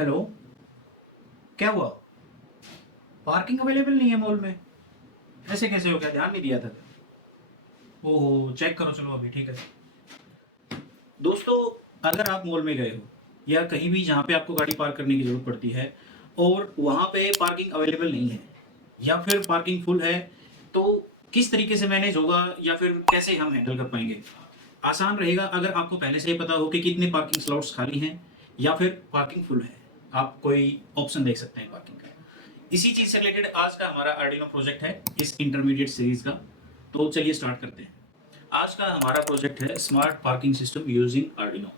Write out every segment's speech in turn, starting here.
Hello. क्या हुआ? Parking available नहीं है मॉल में? ऐसे कैसे हो गया? ध्यान नहीं दिया था। ओहो, चेक करो, चलो अभी ठीक है। दोस्तों, अगर आप मॉल में गए हो या कहीं भी जहाँ पे आपको गाड़ी पार्क करने की ज़रूरत पड़ती है और वहाँ पे पार्किंग अवेलेबल नहीं है या फिर पार्किंग फुल है, तो किस तरीके से मैनेज होगा या फिर कैसे हम हैंडल कर पाएंगे? आसान रहेगा अगर आपको पहले से ही पता हो कि कितने पार्किंग स्लॉट्स खाली हैं या फिर पार्किंग फुल है। आप कोई ऑप्शन देख सकते हैं पार्किंग का। इसी चीज़ से रिलेटेड आज का हमारा आर्डिनो प्रोजेक्ट है, इस इंटरमीडिएट सीरीज का। तो चलिए स्टार्ट करते हैं। आज का हमारा प्रोजेक्ट है smart parking system using Arduino.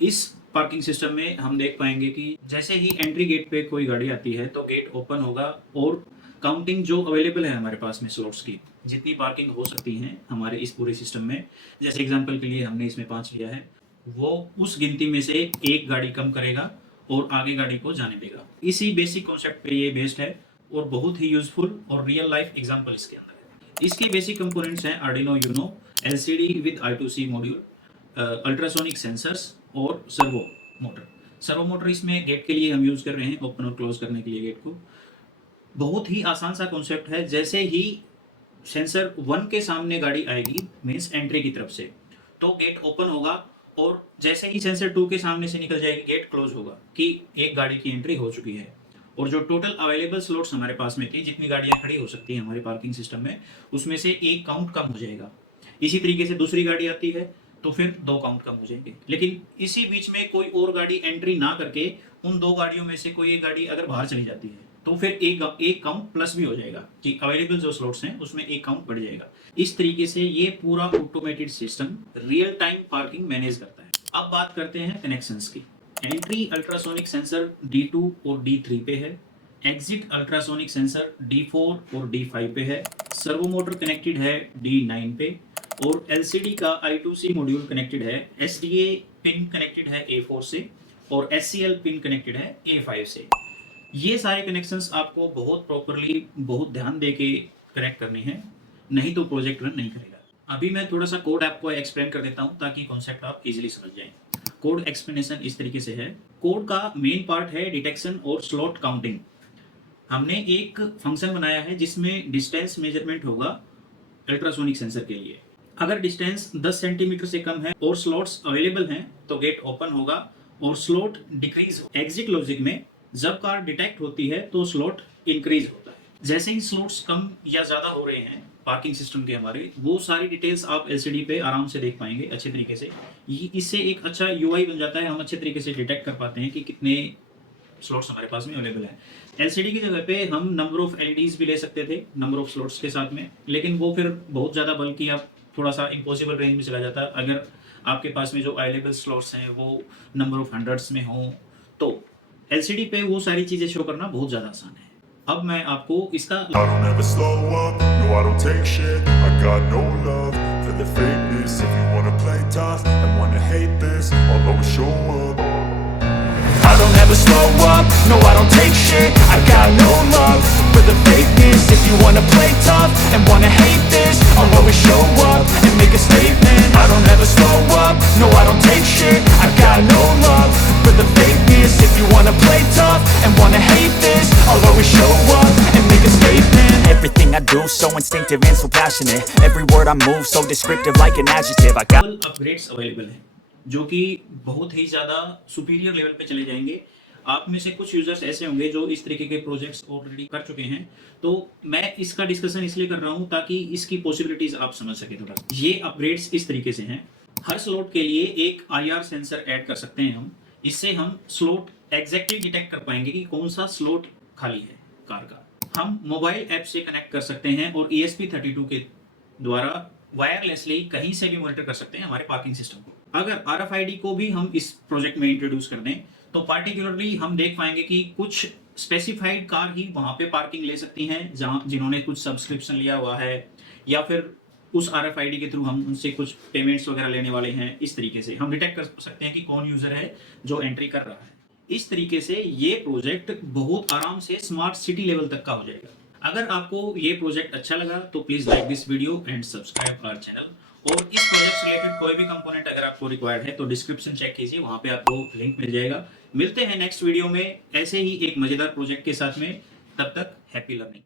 इस पार्किंग सिस्टम में हम देख पाएंगे कि जैसे ही एंट्री गेट पे कोई गाड़ी आती है तो गेट ओपन होगा और काउंटिंग जो अवेलेबल है हमारे पास में स्लॉट्स की, जितनी पार्किंग हो सकती हैं हमारे इस पूरे सिस्टम में, जैसे एग्जांपल के लिए हमने इसमें 5 लिया है, वो उस गिनती में से एक गाड़ी कम करेगा और आगे गाड़ी को जाने देगा। इसी बेसिक कॉन्सेप्ट पे ये बेस्ड है और बहुत ही यूजफुल और रियल लाइफ एग्जांपल इसके अंदर है। इसके बेसिक कंपोनेंट्स हैं Arduino Uno, LCD with I2C module, ultrasonic sensors और सर्वो मोटर। सर्वो मोटर इसमें गेट के लिए हम यूज़ कर रहे हैं, ओपन और क्लोज करने के लिए गेट को। बहुत ही आसान सा कॉन्सेप्ट है। जैसे ही सेंसर 1 के सामने गाड़ी आएगी, मीन्स एंट्री की तरफ से, तो गेट ओपन होगा और जैसे ही सेंसर 2 के सामने से निकल जाएगी गेट क्लोज होगा कि एक गाड़ी की एंट्री हो चुकी है। और जो टोटल अवेलेबल स्लॉट्स हमारे पास में थी, जितनी गाड़ियां खड़ी हो सकती हैं हमारे पार्किंग सिस्टम में, उसमें से एक काउंट कम हो जाएगा। इसी तरीके से दूसरी गाड़ी आती है तो फिर 2 काउंट कम हो जाएंगे। लेकिन इसी बीच में कोई और गाड़ी एंट्री ना करके उन 2 गाड़ियों में से कोई एक गाड़ी अगर बाहर चली जाती है तो फिर एक काउंट प्लस भी हो जाएगा कि अवेलेबल जो स्लॉट्स हैं उसमें एक काउंट बढ़ जाएगा। इस तरीके से ये पूरा automated system real time parking manage करता है। अब बात करते हैं कनेक्शंस की। एंट्री अल्ट्रासोनिक सेंसर D2 और D3 पे है। एग्जिट अल्ट्रासोनिक सेंसर D4 और D5 पे है। सर्वो मोटर कनेक्टेड है D9 पे और एलसीडी का I2C मॉड्यूल कनेक्टेड है। SDA पिन कनेक्टेड है A4 से और SCL पिन कनेक्टेड है A5 से। ये सारे कनेक्शंस आपको बहुत प्रॉपरली, बहुत ध्यान दे के कनेक्ट करने हैं, नहीं तो प्रोजेक्ट रन नहीं करेगा। अभी मैं थोड़ा सा कोड आपको एक्सप्लेन कर देता हूँ ताकि कॉन्सेप्ट आप इजीली समझ जाएं। कोड एक्सप्लेनेशन इस तरीके से है। कोड का मेन पार्ट है डिटेक्शन और स्लॉट काउंटिंग। हमने एक फंक्शन बनाया है जिसमें डिस्टेंस मेजरमेंट होगा अल्ट्रासोनिक सेंसर के लिए। अगर डिस्टेंस 10 सेंटीमीटर से कम है और स्लॉट्स अवेलेबल हैं तो गेट ओपन होगा और स्लॉट डिक्रीज। एग्जिट लॉजिक में जब कार डिटेक्ट होती है तो स्लॉट इंक्रीज होता है। जैसे ही स्लॉट्स कम या ज़्यादा हो रहे हैं पार्किंग सिस्टम के हमारे, वो सारी डिटेल्स आप एलसीडी पे आराम से देख पाएंगे अच्छे तरीके से। इससे एक अच्छा यूआई बन जाता है। हम अच्छे तरीके से डिटेक्ट कर पाते हैं कि कितने स्लॉट्स हमारे पास में अवेलेबल है। एलसीडी की जगह पे हम नंबर ऑफ एलईडीज भी ले सकते थे नंबर ऑफ स्लॉट्स के साथ में, लेकिन वो फिर बहुत ज़्यादा बल्कि आप थोड़ा सा इम्पॉसिबल रेंज में चला जाता है। अगर आपके पास में जो अवेलेबल स्लॉट्स हैं वो नंबर ऑफ हंड्रेड्स में हों तो एलसीडी पे वो सारी चीज़ें शो करना बहुत ज़्यादा आसान है। अब मैं आपको इसका I don't ever slow up, no I don't take shit. I got no love for the fakeness. If you wanna play tough and wanna hate this, I'll always show up. I don't ever slow up, no I don't take shit. I got no love for the fakeness. If you wanna play tough and wanna hate this, I'll always show up and make a statement. I don't ever slow up, no I don't take shit. I got no love for the fakeness. If you wanna play tough and wanna hate this, I'll always show up and make a statement. Everything I do so instinctive and so passionate. Every word I move so descriptive like an adjective. I got upgrades available हैं जो कि बहुत ही ज़्यादा superior level पे चले जाएंगे। आप में से कुछ यूजर्स ऐसे होंगे जो इस तरीके के प्रोजेक्ट्स ऑलरेडी कर चुके हैं, तो मैं इसका डिस्कशन इसलिए कर रहा हूं ताकि इसकी पॉसिबिलिटीज आप समझ सके थोड़ा। ये अपग्रेड्स इस तरीके से हैं। हर स्लॉट के लिए एक IR सेंसर ऐड कर सकते हैं हम। इससे हम स्लॉट एग्जैक्टली डिटेक्ट कर पाएंगे कि कौन सा स्लॉट खाली है कार का। हम मोबाइल ऐप से कनेक्ट कर सकते हैं और ESP32 के द्वारा वायरलेसली कहीं से भी मॉनिटर कर सकते हैं हमारे पार्किंग सिस्टम को। अगर RFID को भी हम इस प्रोजेक्ट में इंट्रोड्यूस कर दें तो पार्टिकुलरली हम देख पाएंगे कि कुछ स्पेसिफाइड कार ही वहां पे पार्किंग ले सकती हैं जिन्होंने कुछ सब्सक्रिप्शन लिया हुआ है या फिर उस RFID के थ्रू हम उनसे कुछ पेमेंट्स वगैरह लेने वाले हैं। इस तरीके से हम डिटेक्ट कर सकते हैं कि कौन यूजर है जो एंट्री कर रहा है। इस तरीके से ये प्रोजेक्ट बहुत आराम से स्मार्ट सिटी लेवल तक का हो जाएगा। अगर आपको ये प्रोजेक्ट अच्छा लगा तो please like this video and subscribe our channel. और इस प्रोजेक्ट से रिलेटेड कोई भी कंपोनेंट अगर आपको रिक्वायर्ड है तो डिस्क्रिप्शन चेक कीजिए, वहाँ पे आपको लिंक मिल जाएगा। मिलते हैं नेक्स्ट वीडियो में ऐसे ही एक मज़ेदार प्रोजेक्ट के साथ में। तब तक हैप्पी लर्निंग।